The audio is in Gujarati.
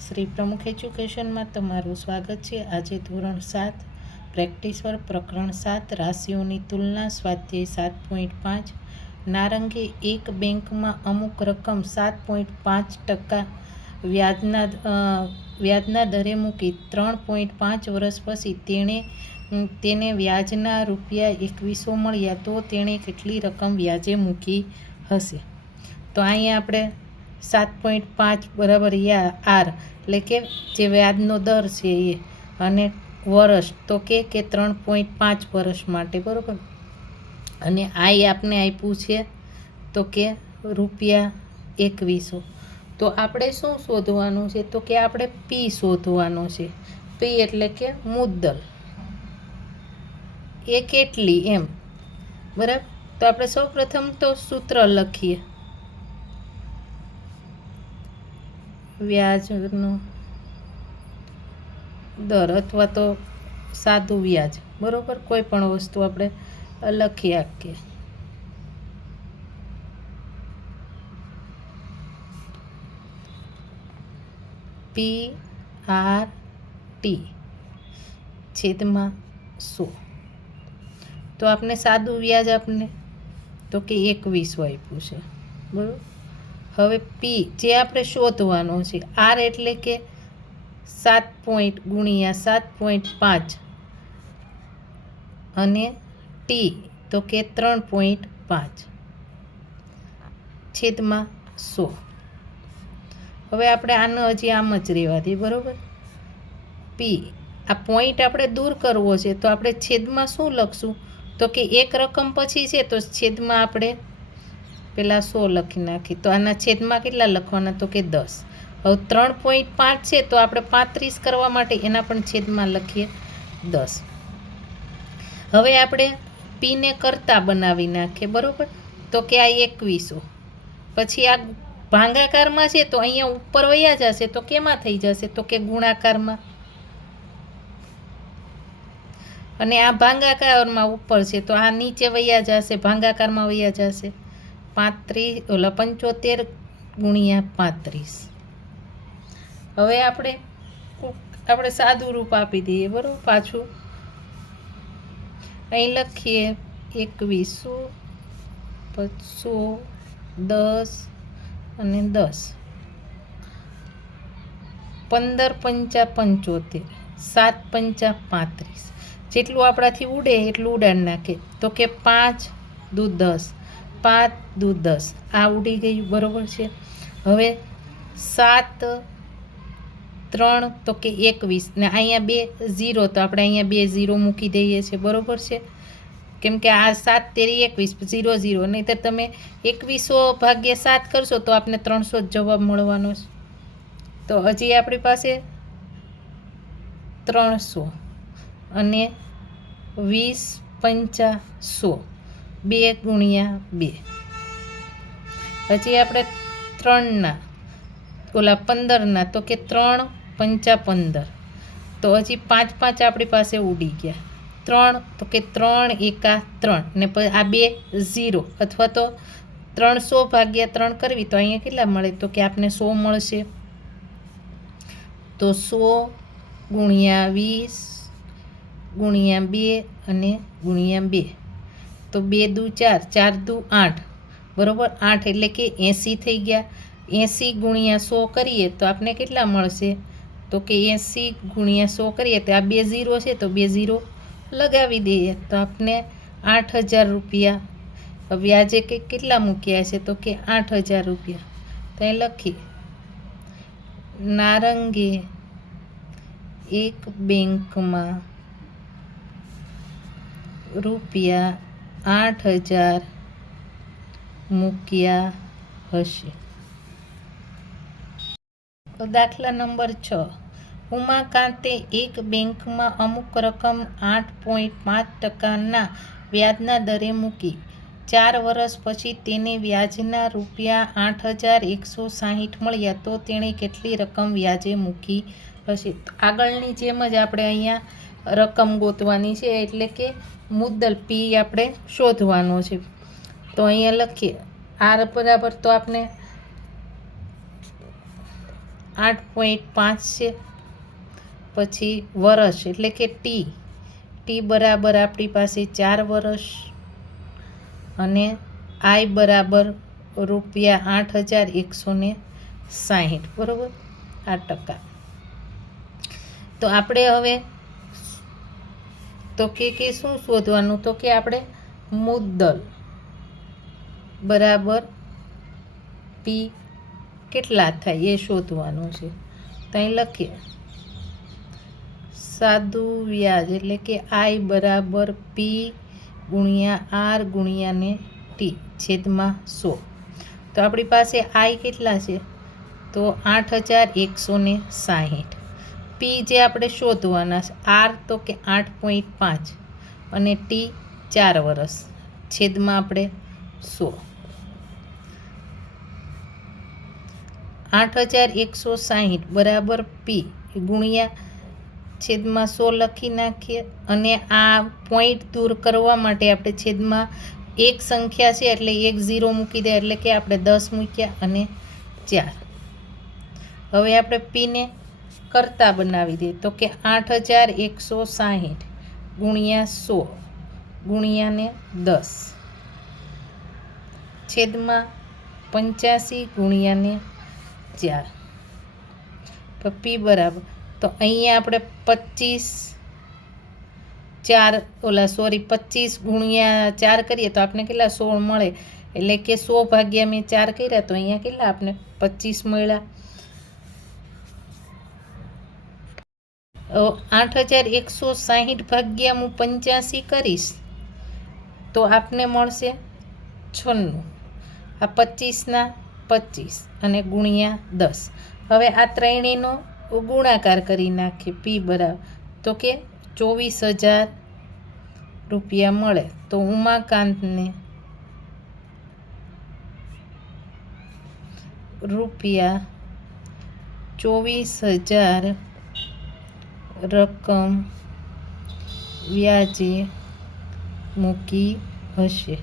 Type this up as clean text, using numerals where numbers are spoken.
શ્રી પ્રમુખ એજ્યુકેશનમાં તમારું સ્વાગત છે। આજે ધોરણ 7 પ્રેક્ટિસ વર્ક પ્રકરણ 7 રાશિઓની તુલના સ્વાધ્યાય 7.5 નારંગે એક બેંકમાં અમુક રકમ 7.5% વ્યાજના દરે મૂકી 3.5 વર્ષ પછી તેને વ્યાજના ₹2100 મળ્યા તો તેણે કેટલી રકમ વ્યાજે મૂકી હશે। તો અહીંયા આપણે 7.5 બરાબર આર એટલે કે જે વ્યાજનો દર છે એ, અને વર્ષ તો કે 3.5 વર્ષ માટે બરાબર, અને આઈ આપને આપ્યું છે તો કે ₹2100। તો આપણે શું શોધવાનું છે તો કે આપણે પી શોધવાનો છે। પી એટલે કે મુદ્દલ એ કેટલી એમ, બરાબર। તો આપણે સૌ પ્રથમ તો સૂત્ર લખીએ, વ્યાજનો દર અથવા તો સાદું વ્યાજ, બરાબર, કોઈ પણ વસ્તુ આપણે લખી આપીએ। PRT છેદમાં 100। તો આપણે સાદું વ્યાજ આપને તો કે 2100 આપ્યું છે, બરાબર। હવે પી જે આપણે શોધવાનો છે, આર એટલે કે 7 ગુણ્યા 7.5 અને ટી તો કે 3.5 છેદમાં 100। હવે આપણે આને હજી આમ જ રહેવા દઈએ, બરાબર। પી આ પોઈન્ટ આપણે દૂર કરવો છે તો આપણે છેદમાં શું લખશું તો કે એક રકમ પછી છે તો છેદમાં આપણે પેલા 100 લખી નાખી, તો આના છેદમાં કેટલા લખવાના તો કે 10। હવે 3.5 છે તો આપણે 35 કરવા માટે એના પણ છેદમાં લખીએ 10। હવે આપણે પીને કરતા બનાવી નાખીએ, બરાબર, તો કે આ 2100 પછી આ ભાગાકારમાં છે તો અહીંયા ઉપર વયા જશે તો કેમાં થઈ જશે તો કે ગુણાકારમાં, અને આ ભાગાકારમાં ઉપર છે તો આ નીચે વયા જશે ભાગાકારમાં વયા જશે 75 ગુણ્યા 35। હવે આપણે સાદું રૂપ આપી દઈએ, બરાબર। પાછું અહીં લખીએ 2100 500 10 અને 10 15 પંચા 75 7 પંચા 35 જેટલું આપણાથી ઉડે એટલું ઉડાડી નાખે તો કે 5 દુ 10 5 દુ 10 આ ઉડી ગયું, બરાબર છે। હવે 7 3 તો કે 21 ને અહીંયા 2 0 તો આપણે અહીંયા 2 0 મૂકી દઈએ છીએ, બરાબર છે, કેમ કે આ 7 તેરી 21 0 0, નહીંતર તમે 2100 ભાગ્યા 7 કરશો તો આપને 300 જ જવાબ મળવાનો છે। તો હજી આપણી પાસે 300 અને 20 પંચા 100 2 ગુણ્યા 2, હજી આપણે 3ના ઓલા 15ના તો કે 3 પંચા 15, તો હજી 5 5 આપણી પાસે ઉડી ગયા, 3 તો કે 3 એકા 3 ને પછી આ 2 0 અથવા તો 300 ભાગ્યા 3 કરવી તો અહીંયા કેટલા મળે તો કે આપને 100 મળશે। તો 100 ગુણ્યા 20 ગુણ્યા 2 અને ગુણ્યા 2 તો 2 દુ 4 4 દુ 8, બરાબર, 8 એટલે કે 80 થઈ ગયા। 80 ગુણ્યા 100 કરીએ તો આપને કેટલા મળશે તો કે 80 ગુણ્યા 100 કરીએ તો આ 2 0 છે તો 2 0 લગાવી દઈએ તો આપને 8000 વ્યાજે કેટલા મૂક્યા છે તો કે 8000 રૂપિયા। તો એ લખી નારંગે એક બેંકમાં ₹8000 મૂક્યા હશે। દાખલા નંબર 6 ઉમાકાંતે એક બેંકમાં અમુક રકમ 8.5%ના વ્યાજના દરે મૂકી 4 વર્ષ પછી તેને વ્યાજના ₹8160 મળ્યા તો તેણે કેટલી રકમ વ્યાજે મૂકી હશે। આગળની જેમ જ આપણે અહીંયા રકમ ગોતવાની છે, એટલે કે મુદ્દલ પી આપણે શોધવાનો છે। તો અહીંયા લખીએ આર બરાબર, તો આપણે 8.5 છે. પછી વર્ષ એટલે કે ટી બરાબર આપણી પાસે 4 વર્ષ અને આઈ બરાબર ₹8,160, બરાબર, આ ટકા. તો આપણે હવે તો કે શું શોધવાનું, તો કે આપણે મુદ્દલ બરાબર પી કેટલા થાય એ શોધવાનું છે. તો અહીં લખીએ સાદું વ્યાજ એટલે કે આઈ બરાબર પી ગુણ્યા આર ગુણ્યા ને ટી છેદમાં 100. તો આપણી પાસે આઈ કેટલા છે, તો 8,160. પી જે આપણે શોધવાના છે, આર તો કે 8.5 અને ટી 4 વર્ષ છેદમાં આપણે 100. 8,160 બરાબર પી ગુણ્યા છેદમાં 100 લખી નાખીએ. અને આ પોઈન્ટ દૂર કરવા માટે આપણે છેદમાં એક સંખ્યા છે એટલે એક 0 મૂકી દે, એટલે કે આપણે 10 મૂક્યા અને 4. હવે આપણે પીને કરતા બનાવી દઈએ, તો કે 8,160 ગુણ્યા 100 ગુણ્યા ને 10 છેદમાં 85 ગુણ્યા ને 4. તો પી બરાબર, તો અહીંયા આપણે 25 ગુણ્યા 4 કરીએ તો આપણે કેટલા 16 મળે, એટલે કે 100 ભાગ્યા મેં 4 કર્યા તો અહીંયા કેટલા આપણે 25 મળ્યા. 8,160 ભાગ્યા હું 85 કરીશ તો આપને મળશે 96. આ 25ના 25 અને ગુણ્યા 10. હવે આ ત્રણેયનો ગુણાકાર કરી નાખીએ. પી બરાબર તો કે 24,000 રૂપિયા મળે. તો ઉમાકાંતને ₹24,000 રકમ વ્યાજે મૂકી હશે.